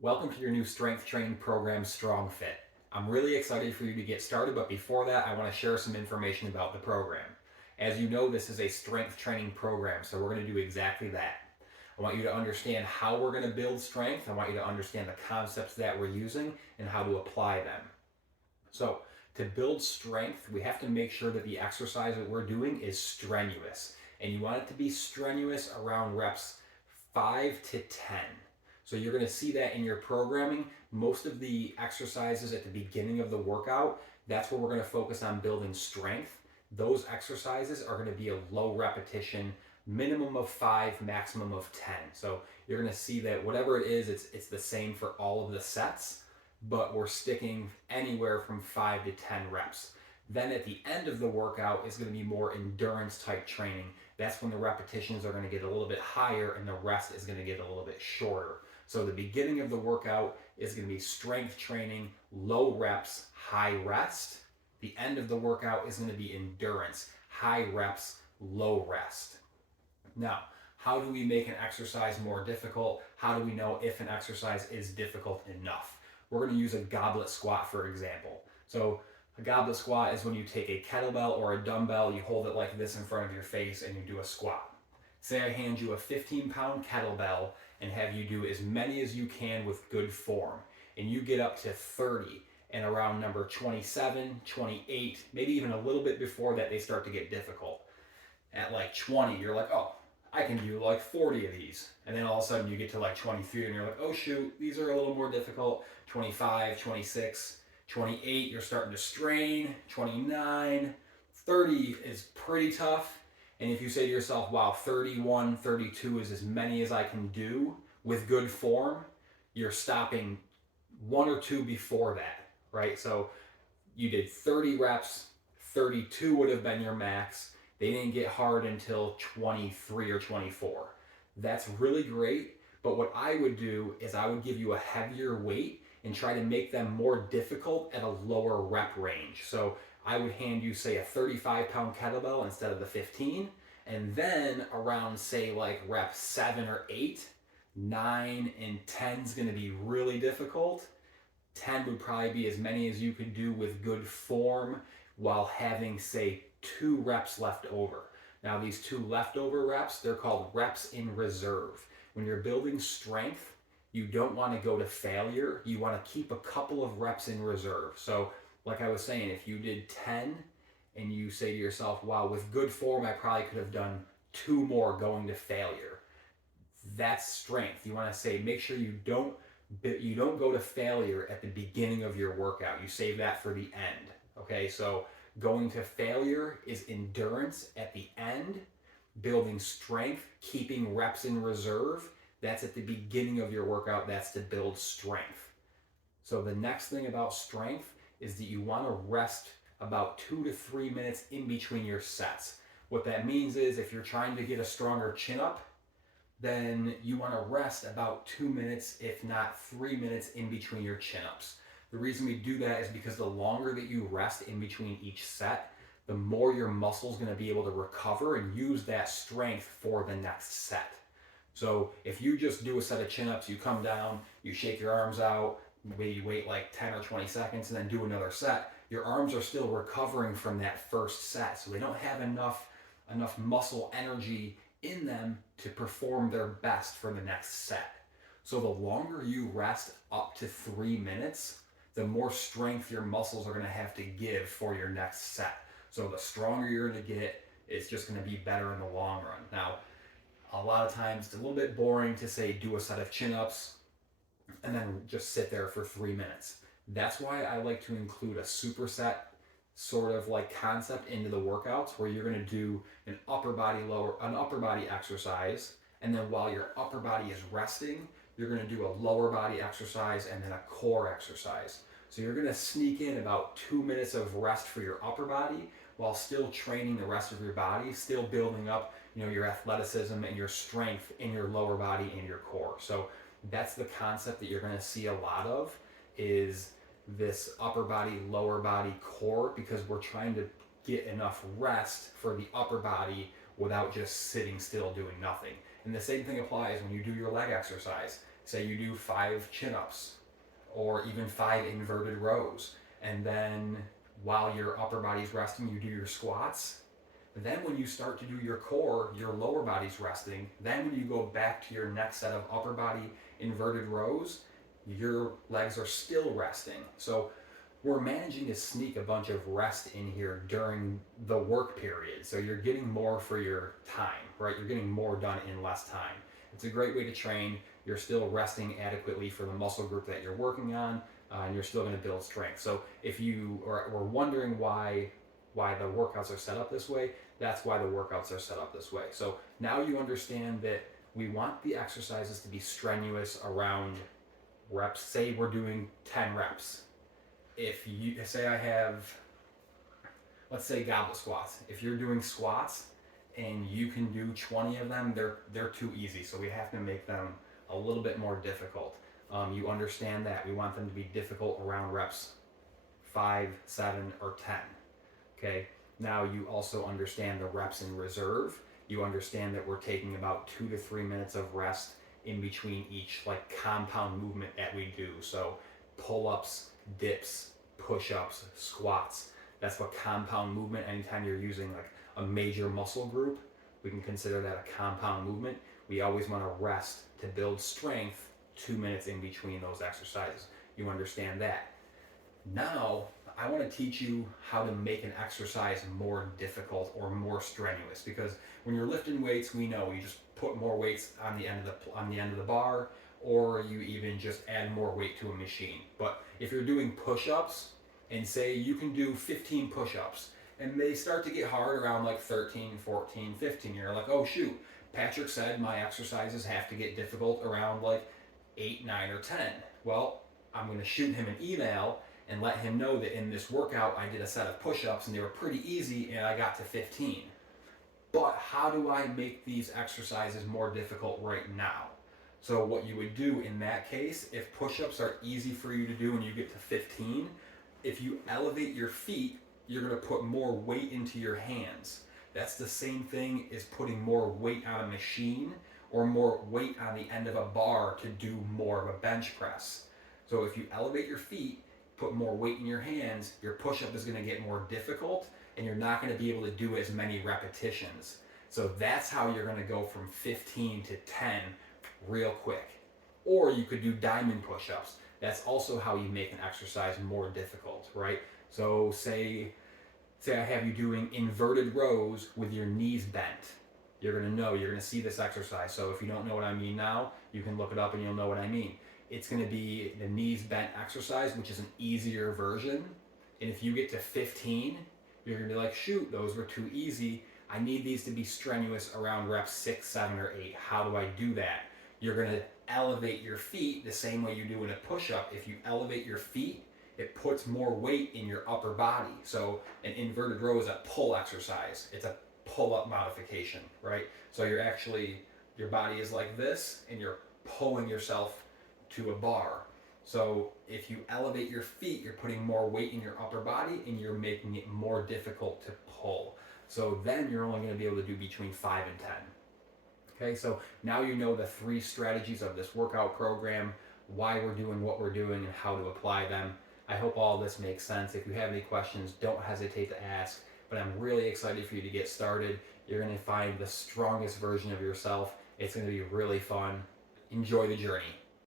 Welcome to your new strength training program, StrongFit. I'm really excited for you to get started, but before that, I want to share some information about the program. As you know, this is a strength training program, so we're going to do exactly that. I want you to understand how we're going to build strength. I want you to understand the concepts that we're using and how to apply them. So, to build strength, we have to make sure that the exercise that we're doing is strenuous. And you want it to be strenuous around reps 5 to 10. So you're going to see that in your programming. Most of the exercises at the beginning of the workout, that's where we're going to focus on building strength. Those exercises are going to be a low repetition, minimum of 5, maximum of 10. So you're going to see that whatever it is, it's the same for all of the sets, but we're sticking anywhere from 5 to 10 reps. Then at the end of the workout is going to be more endurance type training. That's when the repetitions are going to get a little bit higher and the rest is going to get a little bit shorter. So the beginning of the workout is going to be strength training, low reps, high rest. The end of the workout is going to be endurance, high reps, low rest. Now, how do we make an exercise more difficult? How do we know if an exercise is difficult enough? We're going to use a goblet squat, for example. So a goblet squat is when you take a kettlebell or a dumbbell, you hold it like this in front of your face and you do a squat. Say I hand you a 15-pound kettlebell and have you do as many as you can with good form. And you get up to 30, and around number 27, 28, maybe even a little bit before that, they start to get difficult. At like 20, you're like, oh, I can do like 40 of these. And then all of a sudden you get to like 23 and you're like, oh shoot, these are a little more difficult. 25, 26, 28, you're starting to strain. 29, 30 is pretty tough. And if you say to yourself, wow, 31, 32 is as many as I can do with good form, you're stopping one or two before that, right? So you did 30 reps, 32 would have been your max. They didn't get hard until 23 or 24. That's really great, but what I would do is I would give you a heavier weight and try to make them more difficult at a lower rep range. So I would hand you, say, a 35-pound kettlebell instead of the 15, and then around, say, like rep 7 or 8, 9 and 10 is going to be really difficult. 10 would probably be as many as you could do with good form while having, say, 2 reps left over. Now, these 2 leftover reps, they're called reps in reserve. When you're building strength, you don't want to go to failure. You want to keep a couple of reps in reserve. So, like I was saying, if you did 10 and you say to yourself, wow, with good form, I probably could have done 2 more going to failure. That's strength. You want to say, make sure you don't go to failure at the beginning of your workout. You save that for the end. Okay, so going to failure is endurance at the end, building strength, keeping reps in reserve. That's at the beginning of your workout. That's to build strength. So the next thing about strength is that you want to rest about 2 to 3 minutes in between your sets. What that means is if you're trying to get a stronger chin up, then you want to rest about 2 minutes, if not 3 minutes in between your chin ups. The reason we do that is because the longer that you rest in between each set, the more your muscle's going to be able to recover and use that strength for the next set. So if you just do a set of chin ups, you come down, you shake your arms out, maybe you wait like 10 or 20 seconds and then do another set, your arms are still recovering from that first set. So they don't have enough muscle energy in them to perform their best for the next set. So the longer you rest, up to 3 minutes, the more strength your muscles are going to have to give for your next set. So the stronger you're going to get, it's just going to be better in the long run. Now, a lot of times it's a little bit boring to say do a set of chin-ups and then just sit there for 3 minutes. That's why I like to include a superset sort of like concept into the workouts where you're going to do an upper body exercise, and then while your upper body is resting, you're going to do a lower body exercise and then a core exercise. So you're going to sneak in about 2 minutes of rest for your upper body while still training the rest of your body, still building up, your athleticism and your strength in your lower body and your core. So that's the concept that you're going to see a lot of, is this upper body, lower body, core, because we're trying to get enough rest for the upper body without just sitting still doing nothing. And the same thing applies when you do your leg exercise. say you do 5 chin-ups or even 5 inverted rows, and then while your upper body's resting, you do your squats. Then when you start to do your core, your lower body's resting. Then when you go back to your next set of upper body inverted rows, your legs are still resting. So we're managing to sneak a bunch of rest in here during the work period. So you're getting more for your time, right? You're getting more done in less time. It's a great way to train. You're still resting adequately for the muscle group that you're working on, and you're still going to build strength. So if you were wondering why the workouts are set up this way, that's why the workouts are set up this way. So now you understand that we want the exercises to be strenuous around reps. Say we're doing 10 reps. If you say I have, let's say goblet squats. If you're doing squats and you can do 20 of them, they're too easy. So we have to make them a little bit more difficult. You understand that we want them to be difficult around reps 5, 7, or 10. Okay. Now you also understand the reps in reserve. You understand that we're taking about 2 to 3 minutes of rest in between each like compound movement that we do. So pull-ups, dips, push-ups, squats. That's what compound movement. Anytime you're using like a major muscle group, we can consider that a compound movement. We always want to rest to build strength 2 minutes in between those exercises. You understand that. Now, I want to teach you how to make an exercise more difficult or more strenuous, because when you're lifting weights, we know you just put more weights on the end of the bar, or you even just add more weight to a machine. But if you're doing push-ups, and say you can do 15 push-ups, and they start to get hard around like 13, 14, 15, you're like, oh shoot, Patrick said my exercises have to get difficult around like 8, 9, or 10. Well, I'm going to shoot him an email and let him know that in this workout I did a set of push-ups and they were pretty easy and I got to 15. But how do I make these exercises more difficult right now? So what you would do in that case, if push-ups are easy for you to do and you get to 15, if you elevate your feet, you're going to put more weight into your hands. That's the same thing as putting more weight on a machine or more weight on the end of a bar to do more of a bench press. So if you elevate your feet, put more weight in your hands, your push-up is going to get more difficult and you're not going to be able to do as many repetitions. So that's how you're going to go from 15 to 10 real quick. Or you could do diamond push-ups. That's also how you make an exercise more difficult, right? So say I have you doing inverted rows with your knees bent. You're going to see this exercise. So if you don't know what I mean now, you can look it up and you'll know what I mean. It's going to be the knees bent exercise, which is an easier version. And if you get to 15, you're going to be like, shoot, those were too easy. I need these to be strenuous around reps 6, 7, or 8. How do I do that? You're going to elevate your feet the same way you do in a push-up. If you elevate your feet, it puts more weight in your upper body. So an inverted row is a pull exercise. It's a pull-up modification, right? So your body is like this, and you're pulling yourself to a bar. So if you elevate your feet, you're putting more weight in your upper body and you're making it more difficult to pull. So then you're only going to be able to do between 5 and 10. Okay, so now you know the 3 strategies of this workout program, why we're doing what we're doing, and how to apply them. I hope all this makes sense. If you have any questions, don't hesitate to ask. But I'm really excited for you to get started. You're going to find the strongest version of yourself. It's going to be really fun. Enjoy the journey.